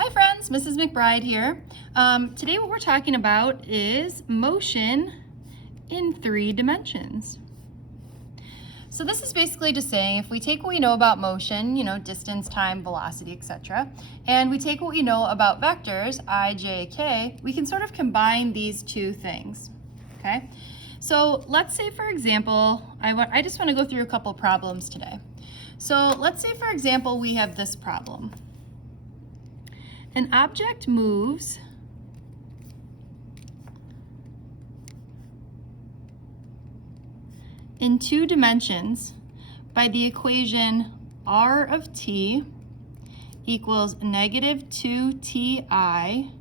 Hi friends, Mrs. McBride here. Today what we're talking about is motion in 3 dimensions. So this is basically just saying if we take what we know about motion, distance, time, velocity, etc., and we take what we know about vectors, I, j, k, we can sort of combine these two things, okay? So let's say, for example, I just want to go through a couple problems today. So let's say, for example, we have this problem. An object moves in 2 dimensions by the equation r of t equals negative 2ti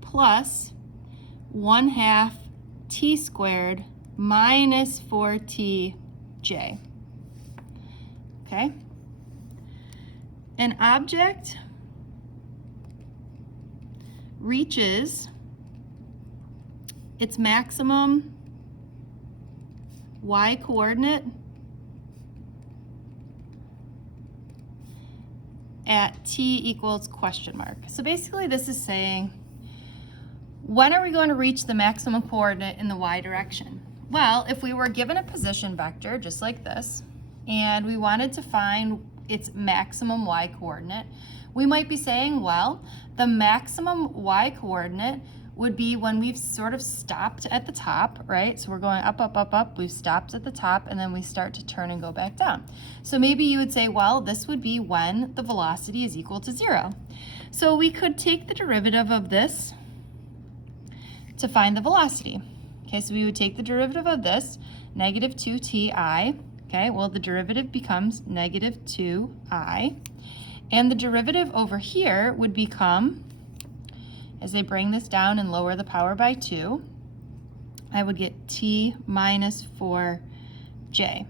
plus 1/2 t squared minus 4tj. Okay? An object reaches its maximum y coordinate at t equals question mark. So basically this is saying, when are we going to reach the maximum coordinate in the y direction? Well, if we were given a position vector just like this, and we wanted to find its maximum y coordinate, we might be saying, well, the maximum y coordinate would be when we've sort of stopped at the top, right? So we're going up, up, up, up, we've stopped at the top, and then we start to turn and go back down. So maybe you would say, well, this would be when the velocity is equal to 0. So we could take the derivative of this to find the velocity. Okay, so we would take the derivative of this, negative 2ti. Okay, well, the derivative becomes negative 2i. And the derivative over here would become, as I bring this down and lower the power by 2, I would get t minus 4j.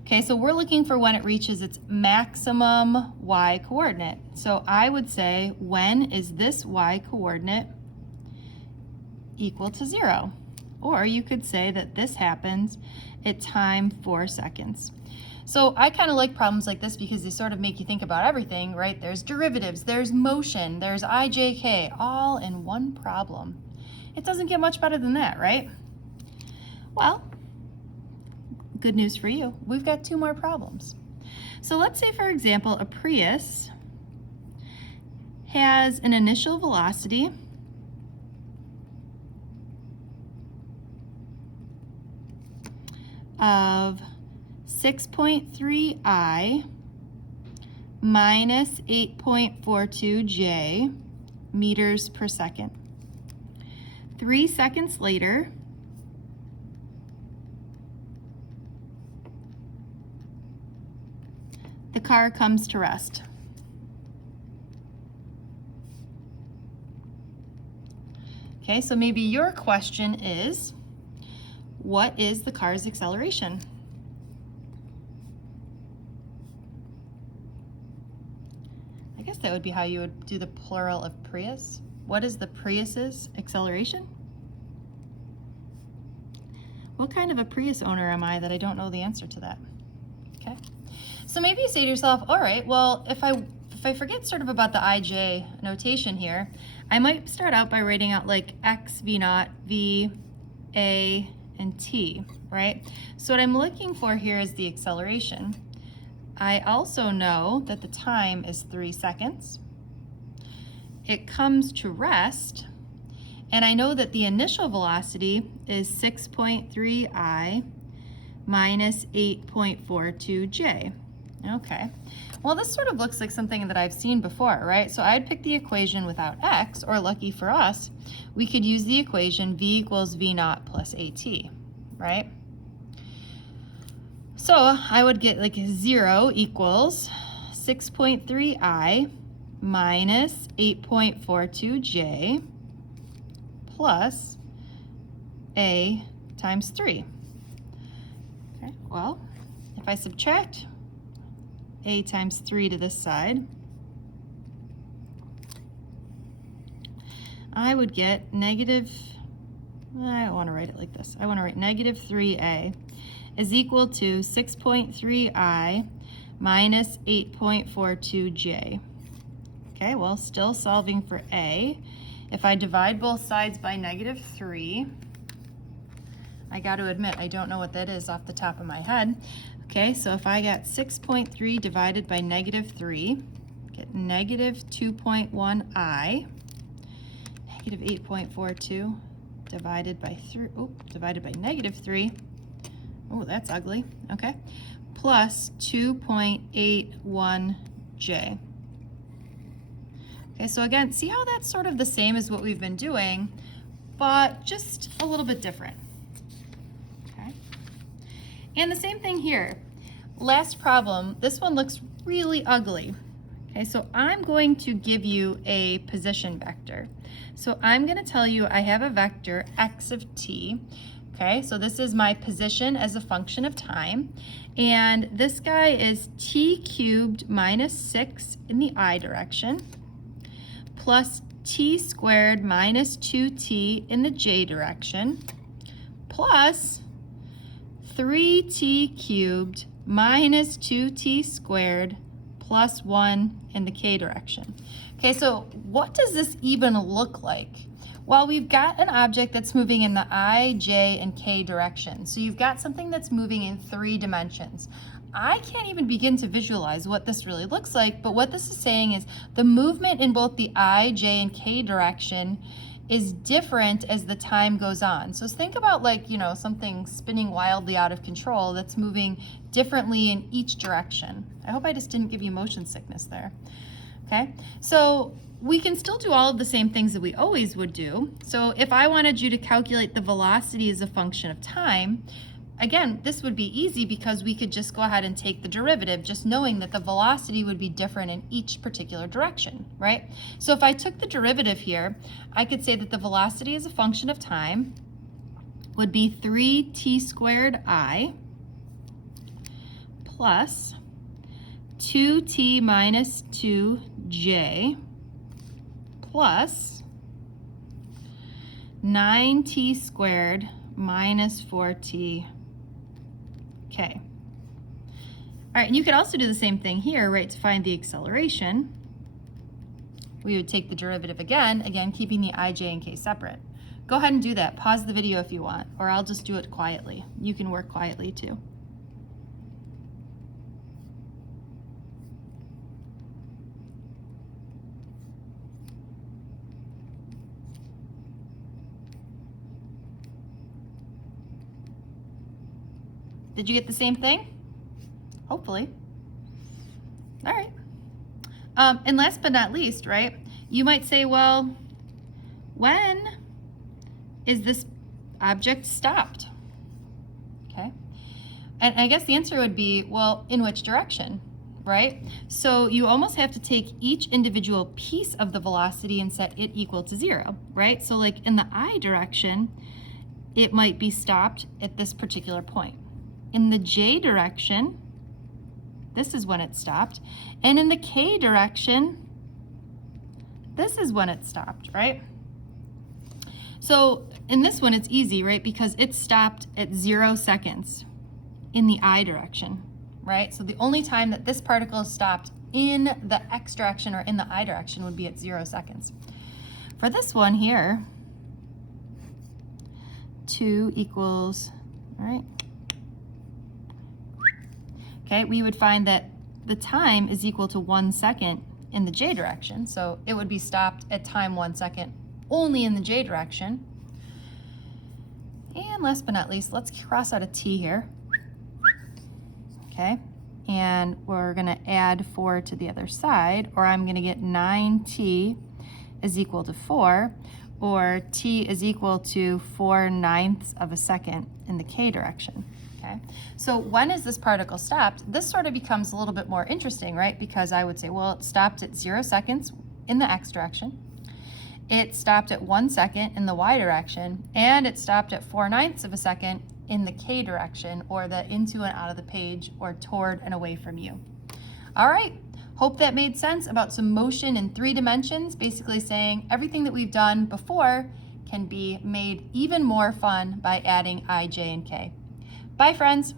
Okay, so we're looking for when it reaches its maximum y coordinate. So I would say, when is this y coordinate equal to 0? Or you could say that this happens at time 4 seconds. So I kind of like problems like this because they sort of make you think about everything, right? There's derivatives, there's motion, there's IJK, all in one problem. It doesn't get much better than that, right? Well, good news for you. We've got 2 more problems. So let's say, for example, a Prius has an initial velocity of 6.3i minus 8.42j meters per second. 3 seconds later, the car comes to rest. Okay, so maybe your question is, what is the car's acceleration? I guess that would be how you would do the plural of Prius. What is the Prius's acceleration? What kind of a Prius owner am I that I don't know the answer to that? Okay, so maybe you say to yourself, all right, well, if I forget sort of about the IJ notation here, I might start out by writing out like x, v naught, v, a, and t, right? So what I'm looking for here is the acceleration. I also know that the time is 3 seconds. It comes to rest, and I know that the initial velocity is 6.3i minus 8.42j. Okay, well, this sort of looks like something that I've seen before, right? So I'd pick the equation without x, or lucky for us, we could use the equation v equals v naught plus at, right? So I would get like 0 equals 6.3i minus 8.42j plus a times 3. Okay, well, if I subtract a times 3 to this side, I would get negative, I don't want to write it like this. I want to write negative 3a is equal to 6.3i minus 8.42j. Okay, well, still solving for a. If I divide both sides by -3, I got to admit, I don't know what that is off the top of my head. Okay, so if I got 6.3 divided by -3, get -2.1i, -8.42 divided by -3. Oh, that's ugly. Okay, plus 2.81j. Okay, so again, see how that's sort of the same as what we've been doing, but just a little bit different. Okay, and the same thing here. Last problem, this one looks really ugly. Okay, so I'm going to give you a position vector. So I'm going to tell you I have a vector x of t. Okay, so this is my position as a function of time. And this guy is t cubed minus 6 in the I direction, plus t squared minus 2t in the j direction, plus 3t cubed minus 2t squared plus 1 in the k direction. Okay, so what does this even look like? Well, we've got an object that's moving in the I, j, and k direction. So you've got something that's moving in 3 dimensions. I can't even begin to visualize what this really looks like, but what this is saying is the movement in both the I, j, and k direction is different as the time goes on. So think about, like, you know, something spinning wildly out of control that's moving differently in each direction. I hope I just didn't give you motion sickness there. Okay, so we can still do all of the same things that we always would do. So if I wanted you to calculate the velocity as a function of time, again, this would be easy because we could just go ahead and take the derivative, just knowing that the velocity would be different in each particular direction, right? So if I took the derivative here, I could say that the velocity as a function of time would be 3t squared I plus 2t minus 2j plus 9t squared minus 4t k. All right, and you could also do the same thing here, right, to find the acceleration. We would take the derivative again, keeping the I, j, and k separate. Go ahead and do that. Pause the video if you want, or I'll just do it quietly. You can work quietly too. Did you get the same thing? Hopefully. All right. And last but not least, right, you might say, well, when is this object stopped? Okay. And I guess the answer would be, well, in which direction, right? So you almost have to take each individual piece of the velocity and set it equal to 0, right? So like in the I direction, it might be stopped at this particular point. In the j direction, this is when it stopped. And in the k direction, this is when it stopped, right? So in this one, it's easy, right? Because it stopped at 0 seconds in the I direction, right? So the only time that this particle is stopped in the x direction or in the I direction would be at 0 seconds. For this one here, 2 equals, all right? Okay, we would find that the time is equal to 1 second in the j direction. So it would be stopped at time 1 second only in the j direction. And last but not least, let's cross out a t here. Okay, and we're going to add 4 to the other side, or I'm going to get 9t is equal to 4, or t is equal to 4/9 of a second in the k direction. Okay, so when is this particle stopped? This sort of becomes a little bit more interesting, right? Because I would say, well, it stopped at 0 seconds in the x direction, it stopped at 1 second in the y direction, and it stopped at 4/9 of a second in the k direction, or the into and out of the page, or toward and away from you. All right, hope that made sense about some motion in 3 dimensions, basically saying everything that we've done before can be made even more fun by adding I, j, and k. Bye, friends.